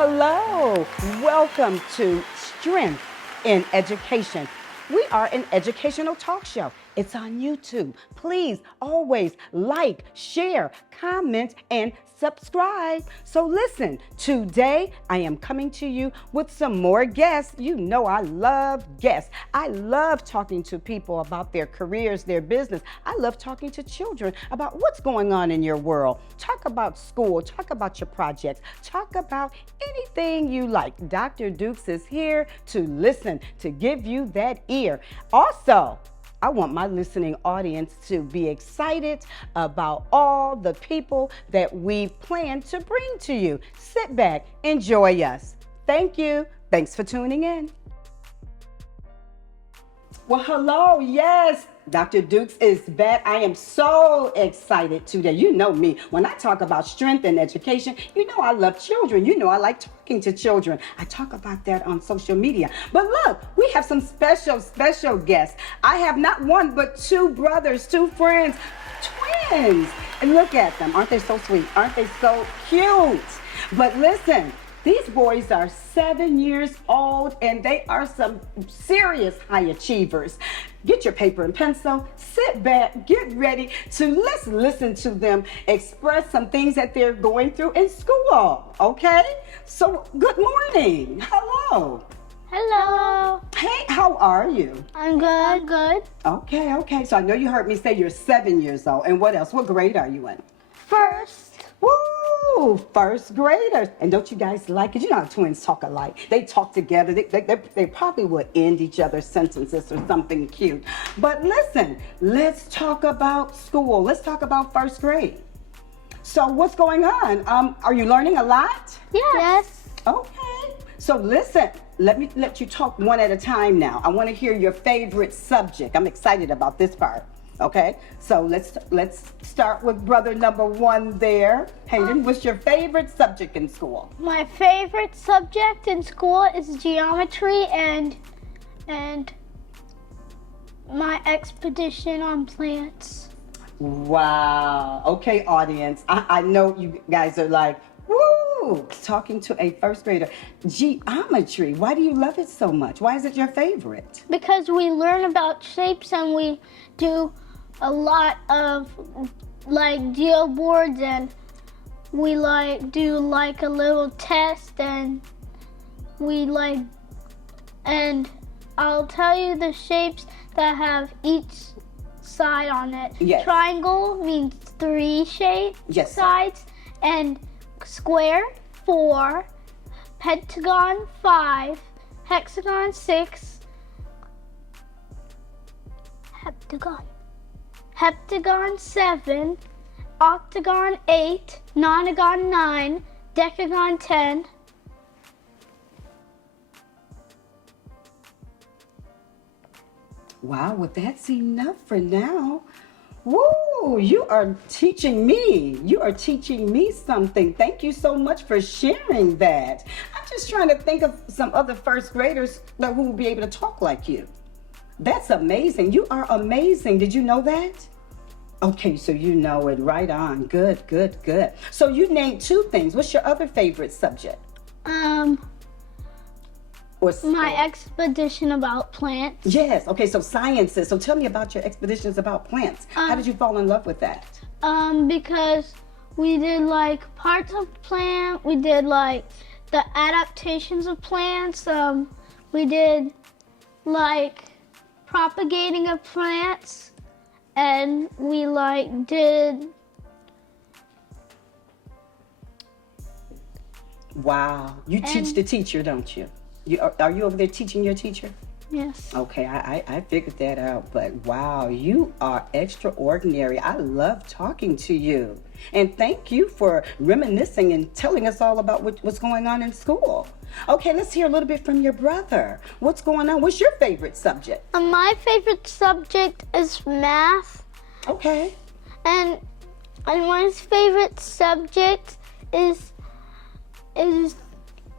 Hello, welcome to Strength in Education. We are an educational talk show. It's on YouTube. Please always like, share, comment, and subscribe. So listen, today I am coming to you with some more guests. You know I love guests. I love talking to people about their careers, their business. I love talking to children about what's going on in your world. Talk about school, talk about your projects, talk about anything you like. Dr. Dukes is here to listen, to give you that ear. Also, I want my listening audience to be excited about all the people that we plan to bring to you. Sit back, enjoy us. Thank you. Thanks for tuning in. Well, hello. Yes, Dr. Dukes is back. I am so excited today. You know me. When I talk about strength and education, you know I love children. You know I like talking to children. I talk about that on social media. But look, we have some special guests. I have not one, but two brothers, two friends, twins. And look at them. Aren't they so sweet? Aren't they so cute? But listen, these boys are 7 years old and they are some serious high achievers. Get your paper and pencil, sit back, get ready to let's listen to them express some things that they're going through in school, okay? So good morning, hello. Hello. Hey, how are you? I'm good. Good. Okay, so I know you heard me say you're 7 years old. And what else? What grade are you in? First. Woo! First graders. And don't you guys like it? You know how twins talk alike. They talk together. They probably would end each other's sentences or something cute. But listen, let's talk about school. Let's talk about first grade. So what's going on? Are you learning a lot? Yes. Okay. So listen, let me let you talk one at a time now. I want to hear your favorite subject. I'm excited about this part. Okay, so let's start with brother number one there. Hayden, what's your favorite subject in school? My favorite subject in school is geometry and my expedition on plants. Wow. Okay, audience. I know you guys are like, woo, talking to a first grader. Geometry. Why do you love it so much? Why is it your favorite? Because we learn about shapes and we do a lot of like geo boards and we do a little test and and I'll tell you the shapes that have each side on it. Yes. Triangle means 3 Yes, sides and square 4, pentagon 5, hexagon 6, heptagon 7, octagon 8, nonagon 9, decagon 10. Wow, well, that's enough for now. Woo, you are teaching me. You are teaching me something. Thank you so much for sharing that. I'm just trying to think of some other first graders who will be able to talk like you. That's amazing. You are amazing. Did you know that? Okay, so you know it. Right on. Good. So you named 2 things. What's your other favorite subject? My expedition about plants. Yes. Okay, so sciences. So tell me about your expeditions about plants. How did you fall in love with that? Because we did like parts of plant, we did like the adaptations of plants, we did like propagating of plants, and we did. Wow. You teach the teacher, don't you? Are you over there teaching your teacher? Yes. Okay, I figured that out, but wow, you are extraordinary. I love talking to you. And thank you for reminiscing and telling us all about what's going on in school. Okay, let's hear a little bit from your brother. What's going on? What's your favorite subject? My favorite subject is math. Okay. And my favorite subject is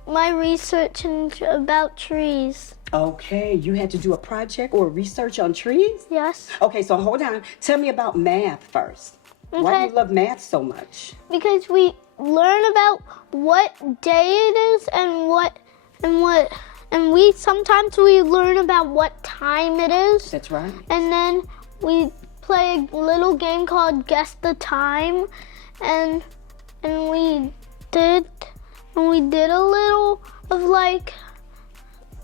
my research about trees. Okay, you had to do a project or research on trees? Yes. Okay, so hold on. Tell me about math first. Why do you love math so much? Because we learn about what day it is and we sometimes learn about what time it is. That's right. And then we play a little game called Guess the Time, and we did a little of like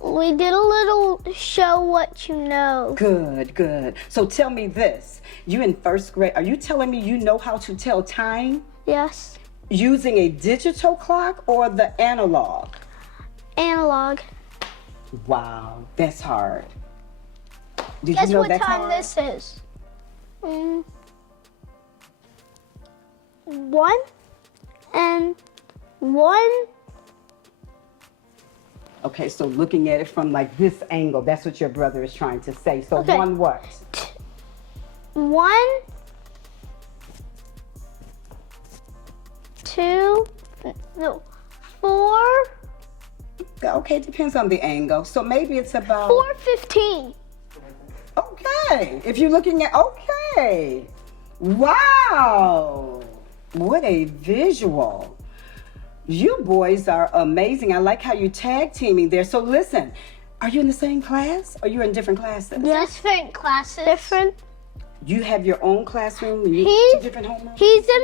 we did a little show what you know. Good. So tell me this. You in first grade. Are you telling me you know how to tell time Yes. using a digital clock or the analog? Analog. Wow, that's hard. Did Guess you know what that's time hard? this is? 1 and 1. Okay, so looking at it from like this angle, that's what your brother is trying to say. So Okay. 1 what? 1, 2, no, 4, Okay, depends on the angle. So maybe it's about 4:15. Okay, if you're looking at, okay. Wow, what a visual. You boys are amazing. I like how you tag teaming there. So listen, are you in the same class or you're in different classes? Different classes. Different. You have your own classroom? You He's- two different homeroom? He's in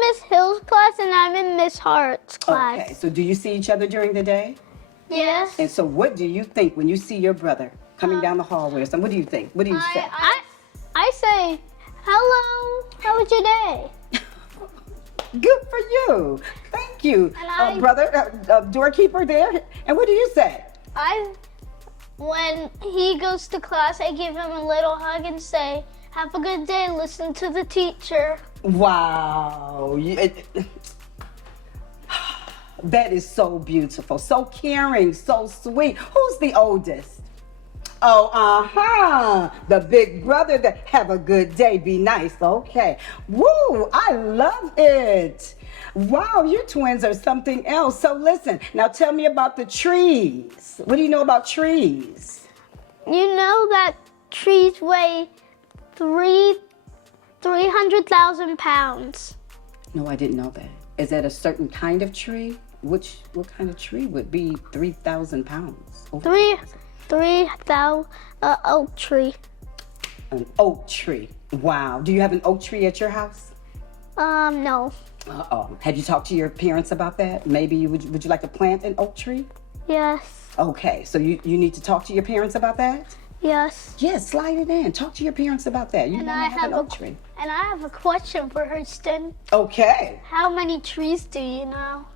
Miss Hill's class and I'm in Miss Hart's class. Okay, so do you see each other during the day? Yes. And so what do you think when you see your brother coming down the hallway or something? What do you think? What do you say? I say, hello, how was your day? Good for you. Thank you, And brother, doorkeeper there. And what do you say? When he goes to class, I give him a little hug and say, have a good day, listen to the teacher. Wow. That is so beautiful, so caring, so sweet. Who's the oldest? Oh, the big brother that have a good day, be nice. Okay. Woo, I love it. Wow, you twins are something else. So listen, now tell me about the trees. What do you know about trees? You know that trees weigh 300,000 pounds. No, I didn't know that. Is that a certain kind of tree? What kind of tree would be 3,000 pounds? Over 3,000 oak tree. An oak tree. Wow. Do you have an oak tree at your house? No. Uh-oh. Have you talked to your parents about that? Maybe would you like to plant an oak tree? Yes. Okay, so you need to talk to your parents about that? Yes. Yes, slide it in. Talk to your parents about that. You And want I to have an have oak tree. And I have a question for Hurston. Okay. How many trees do you know?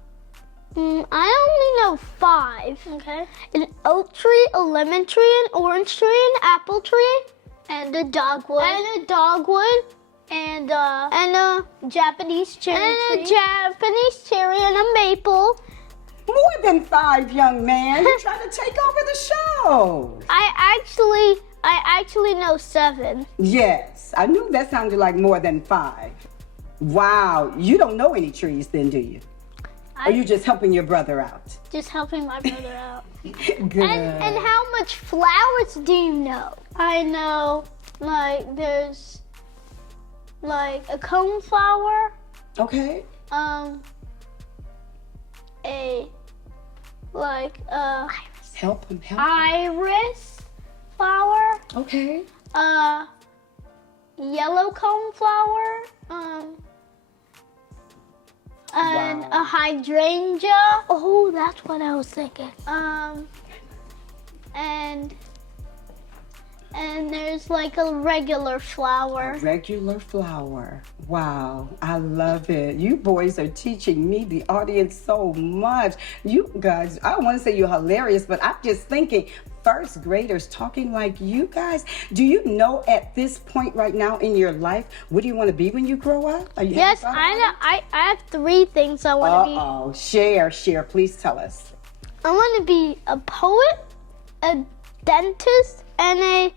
I only know 5. Okay. An oak tree, a lemon tree, an orange tree, an apple tree, and a dogwood. And a dogwood. And a Japanese cherry tree. And a Japanese cherry and a maple. More than 5, young man. You're trying to take over the show. I actually know 7. Yes, I knew that sounded like more than 5. Wow, you don't know any trees then, do you? Or you just helping your brother out? Just helping my brother out. Good. And how much flowers do you know? I know, like, there's, like, a coneflower. Okay. Help him. Iris flower. Okay. Yellow coneflower. And Wow. a hydrangea. Oh, that's what I was thinking. And there's like a regular flower. Regular flower. Wow, I love it. You boys are teaching me, the audience, so much. You guys, I don't want to say you're hilarious, but I'm just thinking, first graders talking like you guys. Do you know at this point right now in your life, what do you want to be when you grow up? Yes, I know. I have 3 things I want to be. Uh-oh, share, please tell us. I want to be a poet, a dentist, and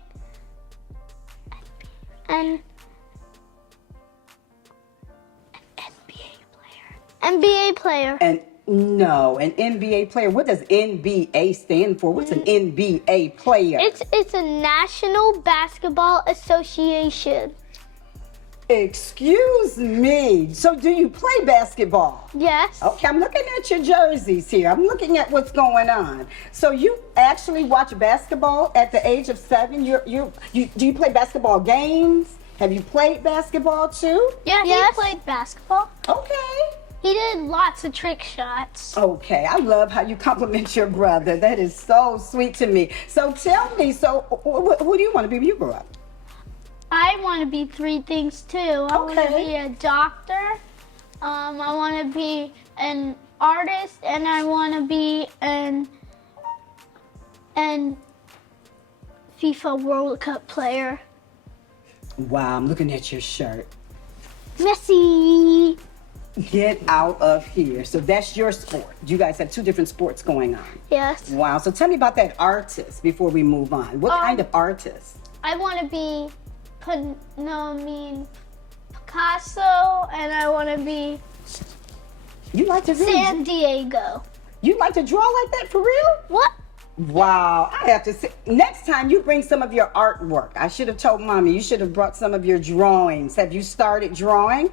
an NBA player. And no, an NBA player. What does NBA stand for? What's an NBA player? It's a National Basketball Association. Excuse me. So do you play basketball? Yes. Okay, I'm looking at your jerseys here. I'm looking at what's going on. So you actually watch basketball at the age of 7? Do you play basketball games? Have you played basketball too? Yeah, he played basketball. Okay. He did lots of trick shots. Okay, I love how you compliment your brother. That is so sweet to me. So tell me, who do you want to be when you grow up? I want to be 3 things too. I want to be a doctor. I want to be an artist, and I want to be an FIFA World Cup player. Wow, I'm looking at your shirt. Messi. Get out of here. So that's your sport. You guys have 2 different sports going on. Yes. Wow. So tell me about that artist before we move on. What kind of artist? I want to be Picasso, and I want to be You like to San Diego. You like to draw like that for real? What? Wow. I have to say, next time you bring some of your artwork. I should have told Mommy you should have brought some of your drawings. Have you started drawing?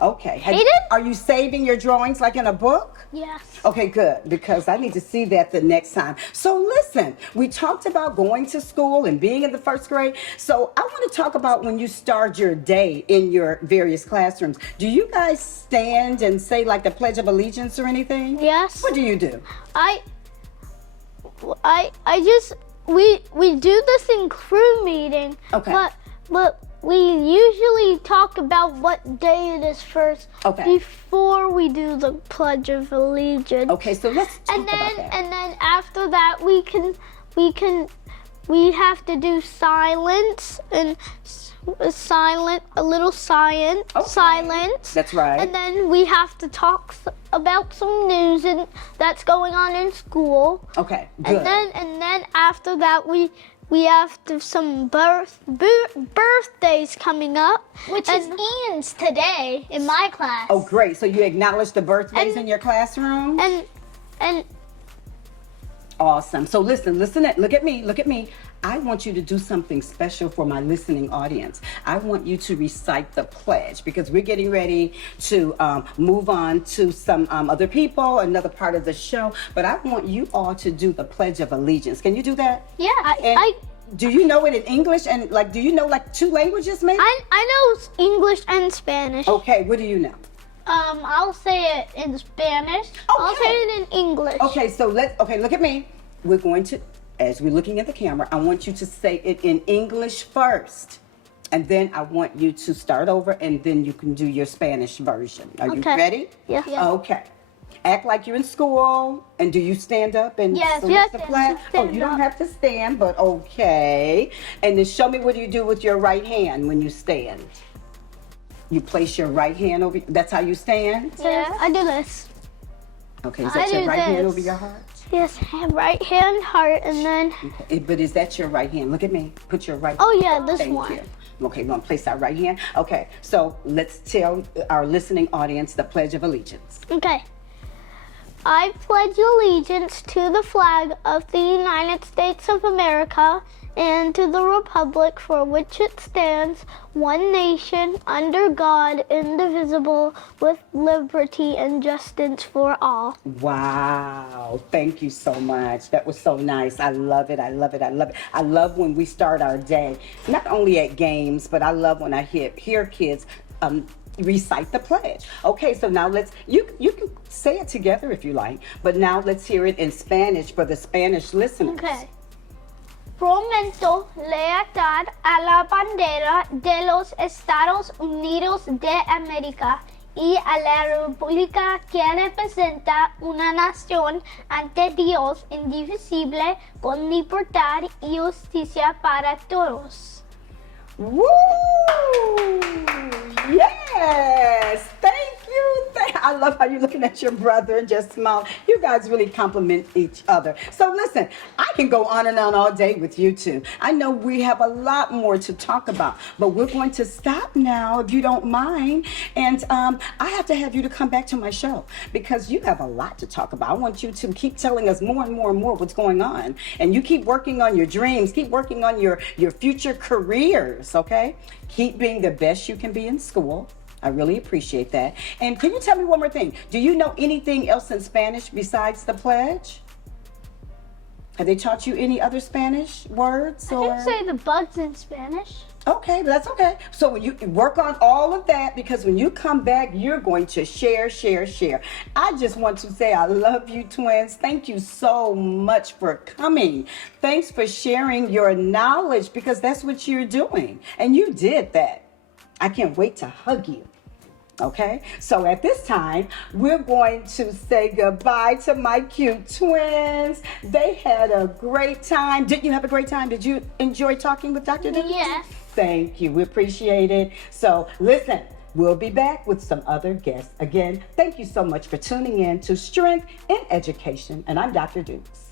Okay. Are you saving your drawings like in a book? Yes. Okay, good, because I need to see that the next time. So listen, we talked about going to school and being in the 1st grade. So I want to talk about when you start your day in your various classrooms. Do you guys stand and say like the Pledge of Allegiance or anything? Yes. What do you do? We do this in crew meeting. Okay. But we usually talk about what day it is first. Okay. Before we do the Pledge of Allegiance. Okay, so let's talk about that. And then after that we have to do silence and a little science. Okay. Silence. That's right. And then we have to talk about some news that's going on in school. Okay, good. And then after that we have some birthdays coming up, which is Ian's today in my class. Oh, great. So you acknowledge the birthdays in your classroom? And awesome. So look at me. I want you to do something special for my listening audience. I want you to recite the pledge because we're getting ready to move on to some other people, another part of the show. But I want you all to do the Pledge of Allegiance. Can you do that? Yeah, do you know it in English and do you know 2 languages maybe? I know English and Spanish. Okay, what do you know? I'll say it in Spanish. Okay. I'll say it in English. Okay, so look at me. We're going to, as we're looking at the camera, I want you to say it in English first. And then I want you to start over and then you can do your Spanish version. Are you ready? Yeah. Okay. Act like you're in school. And do you stand up and salute the flag? Oh, you don't have to stand, but okay. And then show me what you do with your right hand when you stand. You place your right hand over, that's how you stand? Yeah, I do this. Okay, is that your right hand over your heart? Yes, right hand, heart, and then... Okay, but is that your right hand? Look at me. Put your right hand. Oh, yeah, this Thank one. you. Okay, we're going to place our right hand. Okay, so let's tell our listening audience the Pledge of Allegiance. Okay. I pledge allegiance to the flag of the United States of America and to the republic for which it stands, one nation, under God, indivisible, with liberty and justice for all. Wow. Thank you so much. That was so nice. I love it. I love it. I love it. I love when we start our day, not only at games, but I love when I hear kids recite the pledge. Okay, so now you can say it together if you like, but now let's hear it in Spanish for the Spanish listeners. Okay. Prometo lealtad a la bandera de los Estados Unidos de América y a la república que representa una nación ante Dios indivisible con libertad y justicia para todos. Woo! Yes! Thank you. I love how you're looking at your brother and just smile. You guys really compliment each other. So listen, I can go on and on all day with you two. I know we have a lot more to talk about, but we're going to stop now if you don't mind. And I have to have you to come back to my show because you have a lot to talk about. I want you to keep telling us more and more and more what's going on. And you keep working on your dreams, keep working on your future careers, okay? Keep being the best you can be in school. I really appreciate that. And can you tell me one more thing? Do you know anything else in Spanish besides the pledge? Have they taught you any other Spanish words? Or? I can say the bugs in Spanish. Okay, but that's okay. So when you work on all of that, because when you come back, you're going to share. I just want to say I love you, twins. Thank you so much for coming. Thanks for sharing your knowledge because that's what you're doing. And you did that. I can't wait to hug you. Okay, so at this time, we're going to say goodbye to my cute twins. They had a great time. Didn't you have a great time? Did you enjoy talking with Dr. Dukes? Yes. Thank you. We appreciate it. So listen, we'll be back with some other guests. Again, thank you so much for tuning in to Strength in Education. And I'm Dr. Dukes.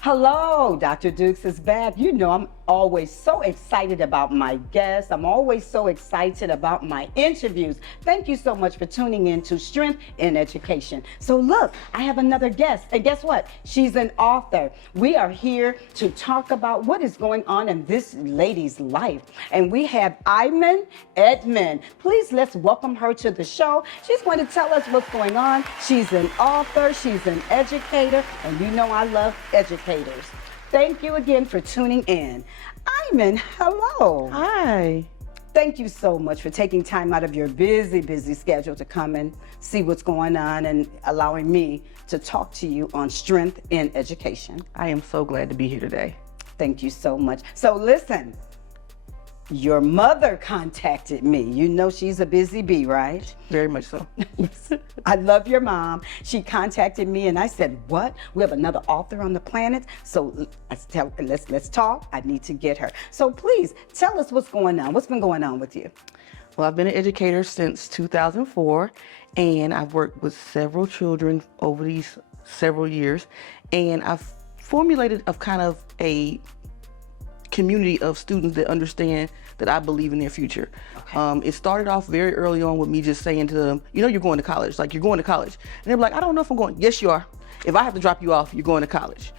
Hello, Dr. Dukes is back. You know, I'm always so excited about my guests. I'm always so excited about my interviews. Thank you so much for tuning in to Strength in Education. So look, I have another guest. And guess what? She's an author. We are here to talk about what is going on in this lady's life. And we have Iman Edmond. Please let's welcome her to the show. She's going to tell us what's going on. She's an author. She's an educator. And you know I love educators. Thank you again for tuning in. Iman, hello. Hi. Thank you so much for taking time out of your busy schedule to come and see what's going on and allowing me to talk to you on Strength in Education. I am so glad to be here today. Thank you so much. So listen, your mother contacted me. You know she's a busy bee, right? Very much so. I love your mom. She contacted me and I said, what? We have another author on the planet. So let's talk. I need to get her. So please tell us what's going on. What's been going on with you? Well, I've been an educator since 2004, and I've worked with several children over these several years, and I've formulated a kind of a community of students that understand that I believe in their future. Okay. It started off very early on with me just saying to them, you know, you're going to college, like you're going to college. And they're like, I don't know if I'm going. Yes, you are. If I have to drop you off, you're going to college.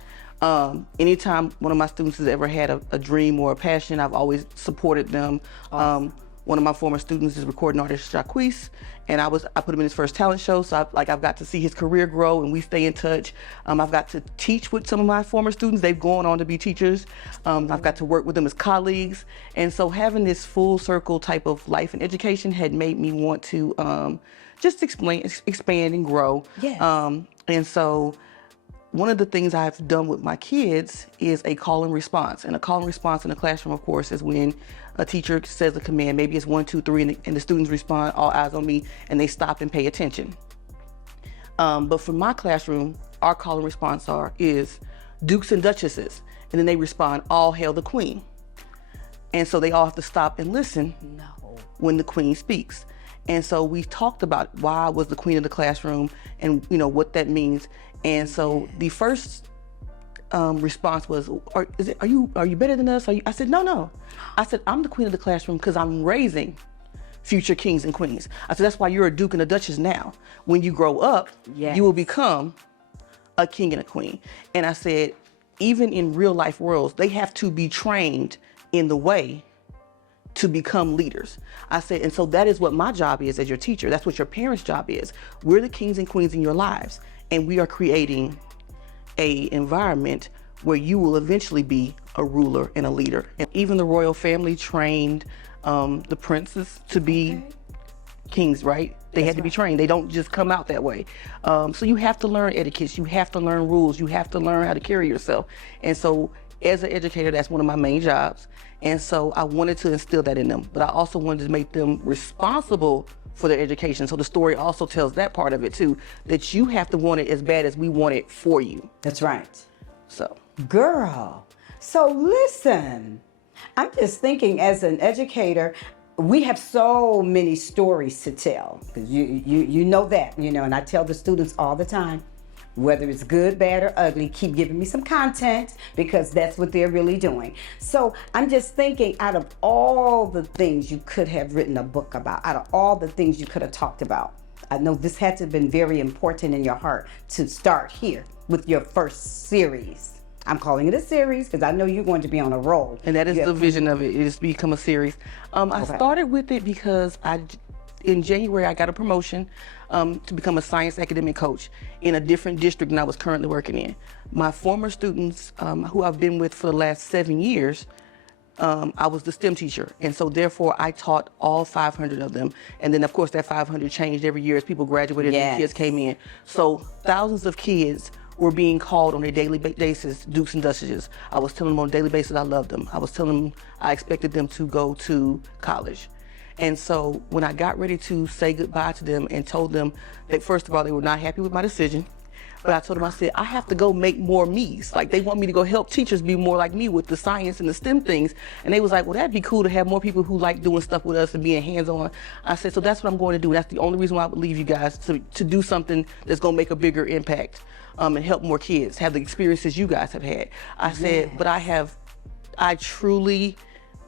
Anytime one of my students has ever had a dream or a passion, I've always supported them. Awesome. One of my former students is recording artist Jacquees, and I put him in his first talent show, so I've got to see his career grow, and we stay in touch. I've got to teach with some of my former students. They've gone on to be teachers. I've got to work with them as colleagues, and so having this full circle type of life and education had made me want to just expand and grow. Yes. And so one of the things I've done with my kids is a call and response. And a call and response in the classroom, of course, is when a teacher says a command, maybe it's 1, 2, 3, and the students respond, all eyes on me, and they stop and pay attention. But for my classroom, our call and response is dukes and duchesses. And then they respond, all hail the queen. And so they all have to stop and listen when the queen speaks. And so we talked about why I was the queen of the classroom and you know what that means. And so the first response was, are you better than us? I said, no. I said, I'm the queen of the classroom because I'm raising future kings and queens. I said, that's why you're a duke and a duchess now. When you grow up, you will become a king and a queen. And I said, even in real life worlds, they have to be trained in the way to become leaders. I said, and so that is what my job is as your teacher. That's what your parents' job is. We're the kings and queens in your lives. And we are creating an environment where you will eventually be a ruler and a leader. And even the royal family trained the princes to be kings, right? They had to be trained. They don't just come out that way. So you have to learn etiquette. You have to learn rules. You have to learn how to carry yourself. And so as an educator, that's one of my main jobs. And so I wanted to instill that in them, but I also wanted to make them responsible for their education. So the story also tells that part of it too, that you have to want it as bad as we want it for you. That's right. So. Girl, so listen, I'm just thinking as an educator, we have so many stories to tell, because you know that, and I tell the students all the time, whether it's good, bad, or ugly, keep giving me some content, because that's what they're really doing. So I'm just thinking, out of all the things you could have written a book about, out of all the things you could have talked about, I know this had to have been very important in your heart to start here with your first series. I'm calling it a series because I know you're going to be on a roll. And that is the vision of it, is to become a series. I started with it because in January, I got a promotion to become a science academic coach in a different district than I was currently working in. My former students, who I've been with for the last 7 years, I was the STEM teacher. And so therefore I taught all 500 of them. And then of course that 500 changed every year as people graduated and kids came in. So thousands of kids were being called on a daily basis Dukes and Duchesses. I was telling them on a daily basis I loved them. I was telling them I expected them to go to college. And so when I got ready to say goodbye to them and told them that, first of all, they were not happy with my decision, but I told them, I said, I have to go make more me's. Like, they want me to go help teachers be more like me with the science and the STEM things. And they was like, well, that'd be cool to have more people who like doing stuff with us and being hands-on. I said, so that's what I'm going to do. And that's the only reason why I would leave you guys, to do something that's going to make a bigger impact and help more kids have the experiences you guys have had. I said, but I truly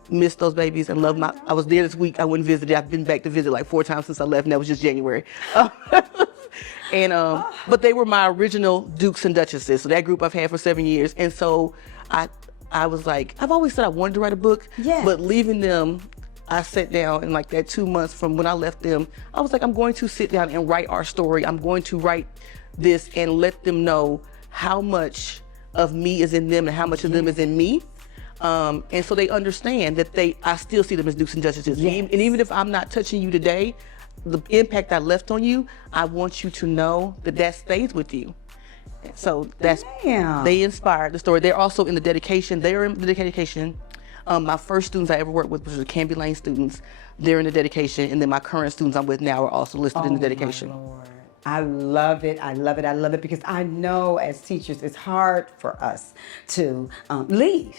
miss those babies and love I was there this week. I went and visited. I've been back to visit like 4 times since I left, and that was just January. But they were my original Dukes and Duchesses. So that group I've had for 7 years. And so I was like, I've always said I wanted to write a book, but leaving them, I sat down, and like that 2 months from when I left them, I was like, I'm going to sit down and write our story. I'm going to write this and let them know how much of me is in them and how much of them is in me. And so they understand that I still see them as Dukes and Duchesses. And even if I'm not touching you today, the impact I left on you, I want you to know that stays with you. So they inspired the story. They're also in the dedication. They're in the dedication. My first students I ever worked with was the Canby Lane students. They're in the dedication. And then my current students I'm with now are also listed in the dedication. My Lord. I love it. I love it. I love it, because I know as teachers, it's hard for us to leave.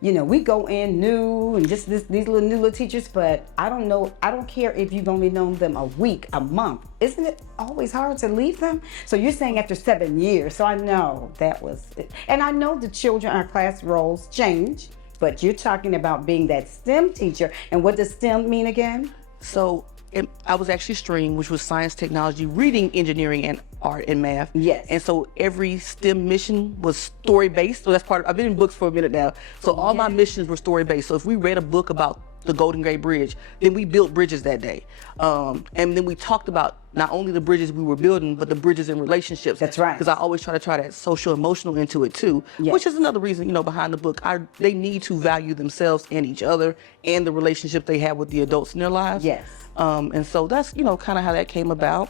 We go in new and just these new little teachers, but I don't care if you've only known them a week, a month. Isn't it always hard to leave them? So you're saying after 7 years. So I know that was it. And I know the children, our class roles change, but you're talking about being that STEM teacher. And what does STEM mean again? So I was actually STREAM, which was science, technology, reading, engineering, and art and math. Yes. And so every STEM mission was story-based. So that's I've been in books for a minute now. So all my missions were story-based. So if we read a book about the Golden Gate Bridge, then we built bridges that day. And then we talked about not only the bridges we were building, but the bridges in relationships. That's right. Because I always try that social emotional into it too, which is another reason, behind the book. They need to value themselves and each other and the relationship they have with the adults in their lives. Yes. And so that's, kind of how that came about.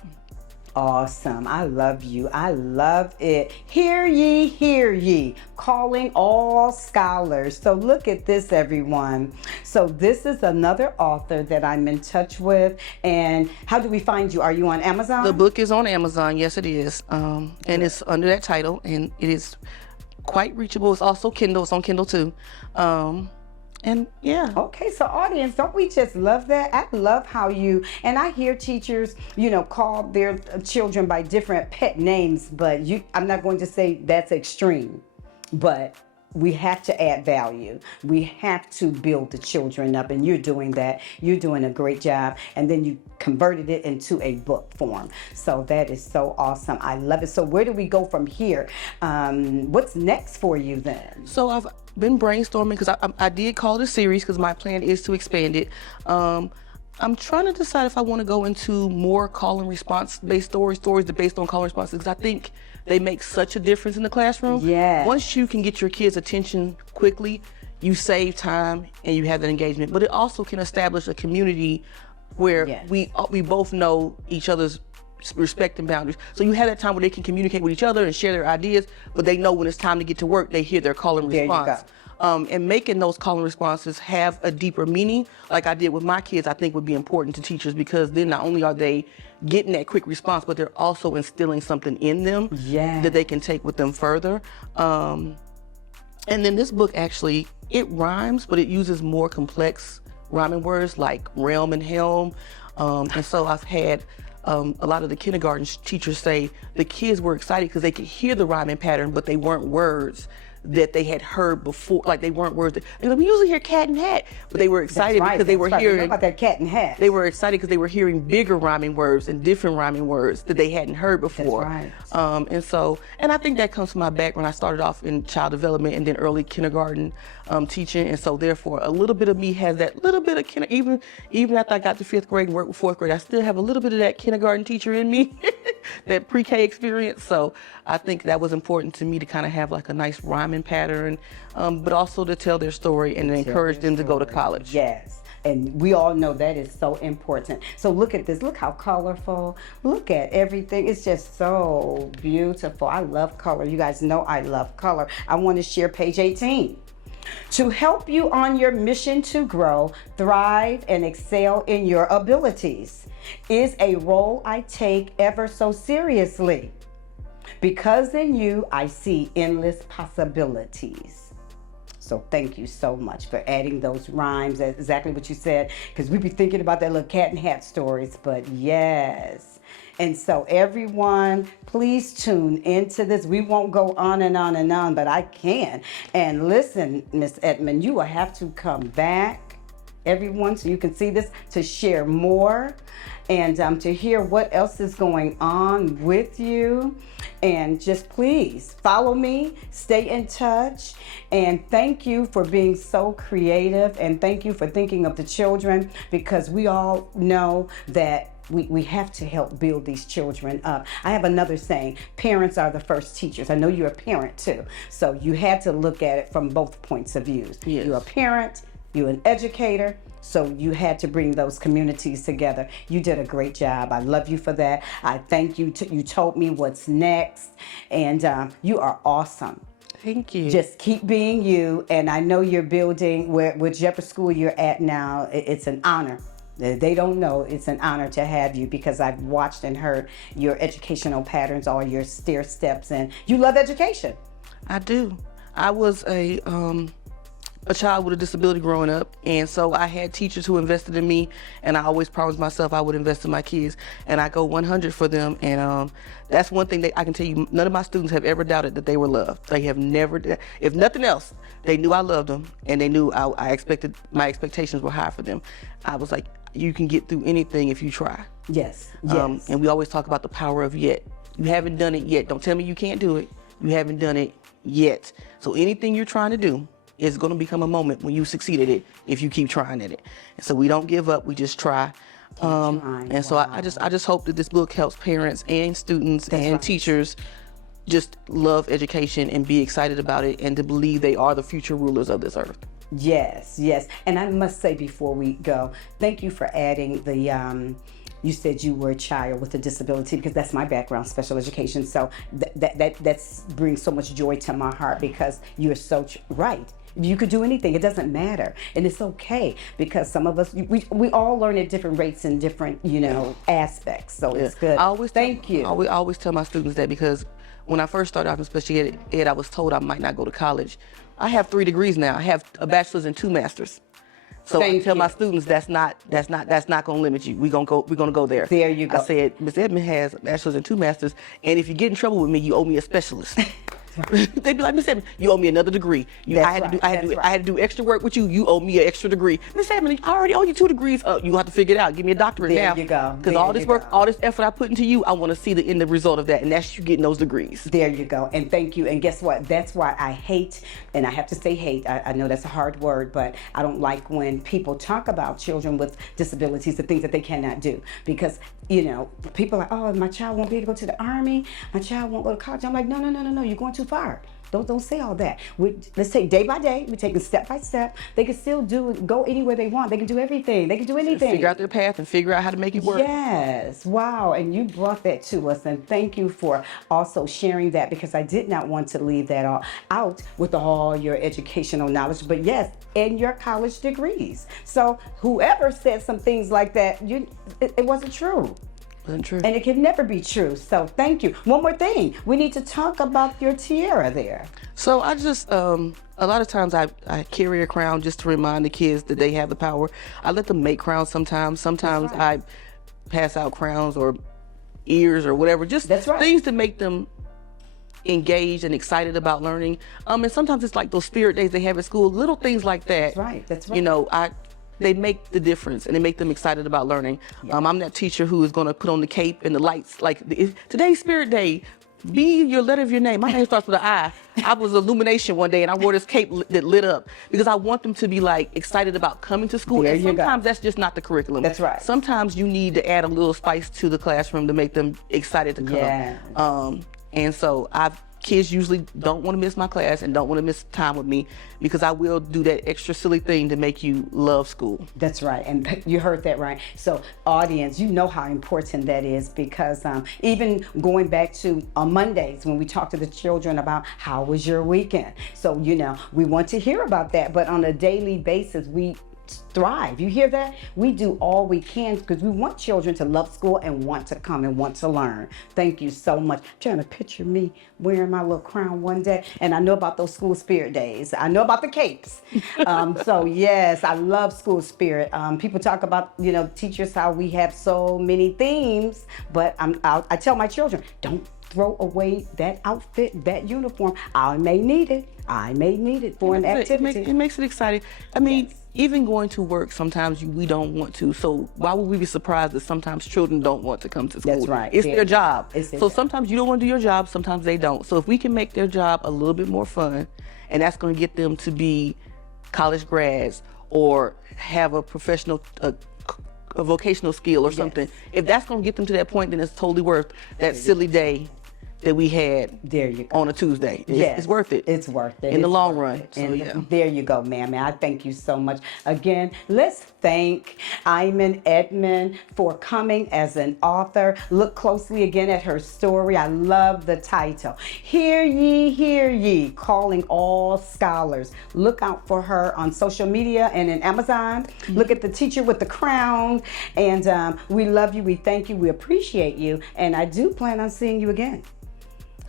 Awesome. I love you. I love it. Hear ye, calling all scholars. So look at this, everyone. So this is another author that I'm in touch with. And how do we find you? Are you on Amazon? The book is on Amazon. Yes, it is. And it's under that title, and it is quite reachable. It's also Kindle. It's on Kindle too. And yeah. Okay, so audience, don't we just love that? I love how and I hear teachers, call their children by different pet names, but I'm not going to say that's extreme, but we have to add value. We have to build the children up, and you're doing that. You're doing a great job, and then you converted it into a book form. So that is so awesome. I love it. So where do we go from here? What's next for you then? So I've been brainstorming, because I did call it a series because my plan is to expand it. I'm trying to decide if I want to go into more call and response based stories that based on call and response, because I think they make such a difference in the classroom. Yeah. Once you can get your kids' attention quickly, you save time and you have that engagement. But it also can establish a community where we both know each other's respect and boundaries. So you have that time where they can communicate with each other and share their ideas, but they know when it's time to get to work, they hear their call and response. There you go. And making those call and responses have a deeper meaning, like I did with my kids, I think would be important to teachers, because then not only are they getting that quick response, but they're also instilling something in them that they can take with them further. And then this book actually, it rhymes, but it uses more complex rhyming words like realm and helm. And so I've had a lot of the kindergarten teachers say the kids were excited because they could hear the rhyming pattern, but they weren't words that they had heard before. Like they weren't words that, we usually hear cat and hat, but they were excited because they were hearing about that cat and hat. They were excited because they were hearing bigger rhyming words and different rhyming words that they hadn't heard before. That's right. And I think that comes from my background. I started off in child development and then early kindergarten teaching, and so therefore a little bit of me has that little bit of even after I got to 5th grade and worked with 4th grade, I still have a little bit of that kindergarten teacher in me, that pre-K experience. So I think that was important to me to kind of have like a nice rhyming pattern, but also to tell their story and encourage them to go to college. Yes. And we all know that is so important. So look at this. Look how colorful. Look at everything. It's just so beautiful. I love color. You guys know I love color. I want to share page 18. To help you on your mission to grow, thrive, and excel in your abilities is a role I take ever so seriously. Because in you, I see endless possibilities. So thank you so much for adding those rhymes. That's exactly what you said, because we be thinking about that little cat and hat stories, but yes. And so everyone, please tune into this. We won't go on and on and on, but I can. And listen, Miss Edmond, you will have to come back, everyone, so you can see this, to share more and to hear what else is going on with you. And just please follow me, stay in touch, and thank you for being so creative, and thank you for thinking of the children, because we all know that we have to help build these children up. I have another saying, parents are the first teachers. I know you're a parent too, so you had to look at it from both points of view. Yes. You're a parent, you're an educator, so you had to bring those communities together. You did a great job. I love you for that. I thank you. You told me what's next, and you are awesome. Thank you. Just keep being you, and I know you're building whichever school you're at now. It's an honor. They don't know it's an honor to have you, because I've watched and heard your educational patterns, all your stair steps, and you love education. I do. I was a child with a disability growing up, and so I had teachers who invested in me, and I always promised myself I would invest in my kids, and I go 100 for them. And that's one thing that I can tell you, none of my students have ever doubted that they were loved. They have never, if nothing else, they knew I loved them, and they knew I expected, my expectations were high for them. I was like, you can get through anything if you try. Yes, And we always talk about the power of yet. You haven't done it yet. Don't tell me you can't do it. You haven't done it yet. So anything you're trying to do is going to become a moment when you succeed at it if you keep trying at it. And so we don't give up. We just try. And so I just hope that this book helps parents and students and teachers just love education and be excited about it, and to believe they are the future rulers of this earth. Yes. And I must say before we go, thank you for adding the, you said you were a child with a disability, because that's my background, special education. So that brings so much joy to my heart, because you're so right. You could do anything. It doesn't matter. And it's okay, because some of us, we all learn at different rates and different, aspects. So it's good. Thank you. I always tell my students that, because when I first started off in special ed, I was told I might not go to college. I have 3 degrees now. I have a bachelor's and 2 masters. So I tell my students that's not going to limit you. We're gonna go there. There you go. I said, Ms. Edmond has a bachelor's and 2 masters, and if you get in trouble with me, you owe me a specialist. They'd be like, Miss Edmond, you owe me another degree. I had to do extra work with you. You owe me an extra degree. Miss Edmond, I already owe you 2 degrees. You have to figure it out. Give me a doctorate now. There you go. Because all this work, all this effort I put into you, I want to see the end result of that, and that's you getting those degrees. There you go. And thank you. And guess what? That's why I hate, and I have to say hate. I know that's a hard word, but I don't like when people talk about children with disabilities, the things that they cannot do, because people are like, oh, my child won't be able to go to the Army. My child won't go to college. I'm like, no. You're going too far. Don't say all that. Let's take day by day. We're taking step by step. They can still go anywhere they want. They can do everything. They can do anything. Figure out their path and figure out how to make it work. Yes. Wow. And you brought that to us. And thank you for also sharing that, because I did not want to leave that all out with all your educational knowledge. But yes, and your college degrees. So whoever said some things like that, it wasn't true. Wasn't true. And it can never be true. So thank you. One more thing. We need to talk about your tiara there. So I just, a lot of times I carry a crown just to remind the kids that they have the power. I let them make crowns sometimes. Sometimes I pass out crowns or ears or whatever, just things to make them engaged and excited about learning. And sometimes it's like those spirit days they have at school, little things like that. That's right. You know, they make the difference and they make them excited about learning. I'm that teacher who is going to put on the cape and the lights. Like today's Spirit Day, be your letter of your name. My name starts with an I. I was Illumination one day and I wore this cape that lit up because I want them to be like excited about coming to school. And sometimes that's just not the curriculum. That's right. Sometimes you need to add a little spice to the classroom to make them excited to come. Yeah. And so kids usually don't want to miss my class and don't want to miss time with me because I will do that extra silly thing to make you love school. That's right, and you heard that right. So audience, you know how important that is because even going back to on Mondays when we talk to the children about how was your weekend. So, you know, we want to hear about that, but on a daily basis, we thrive. You hear that? We do all we can because we want children to love school and want to come and want to learn. Thank you so much. I'm trying to picture me wearing my little crown one day, and I know about those school spirit days. I know about the capes. So yes, I love school spirit. People talk about, you know, teachers, how we have so many themes, but I tell my children, don't throw away that outfit, that uniform. I may need it. I may need it for an activity. It makes it exciting. I mean, even going to work, sometimes we don't want to. So why would we be surprised that sometimes children don't want to come to school? That's right. It's their job. So sometimes you don't want to do your job, sometimes they don't. So if we can make their job a little bit more fun, and that's going to get them to be college grads or have a professional, a vocational skill or something. If that's going to get them to that point, then it's totally worth that silly day that we had on a Tuesday. It's worth it. It's worth it. In the long run. So, there you go, ma'am. I thank you so much. Again, let's thank Iman Edmond for coming as an author. Look closely again at her story. I love the title. Hear ye, calling all scholars. Look out for her on social media and in Amazon. Look at the teacher with the crown. And we love you. We thank you. We appreciate you. And I do plan on seeing you again.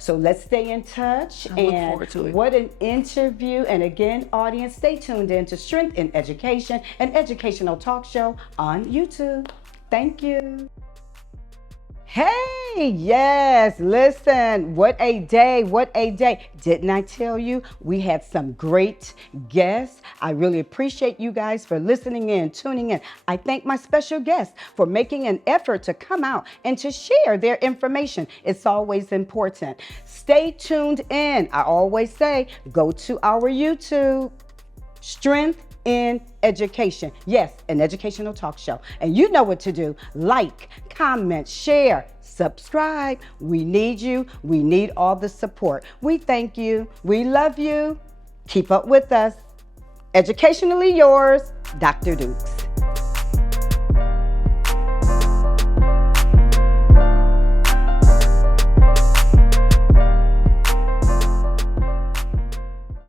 So let's stay in touch. I look forward to it. What an interview. And again, audience, stay tuned in to Strength in Education, an educational talk show on YouTube. Thank you. Hey, yes, listen, what a day, what a day. Didn't I tell you we had some great guests? I really appreciate you guys for listening in, tuning in. I thank my special guests for making an effort to come out and to share their information. It's always important. Stay tuned in. I always say, go to our YouTube, Strength in Education. Yes, an educational talk show. And you know what to do. Like, comment, share, subscribe. We need you. We need all the support. We thank you. We love you. Keep up with us. Educationally yours, Dr. Dukes.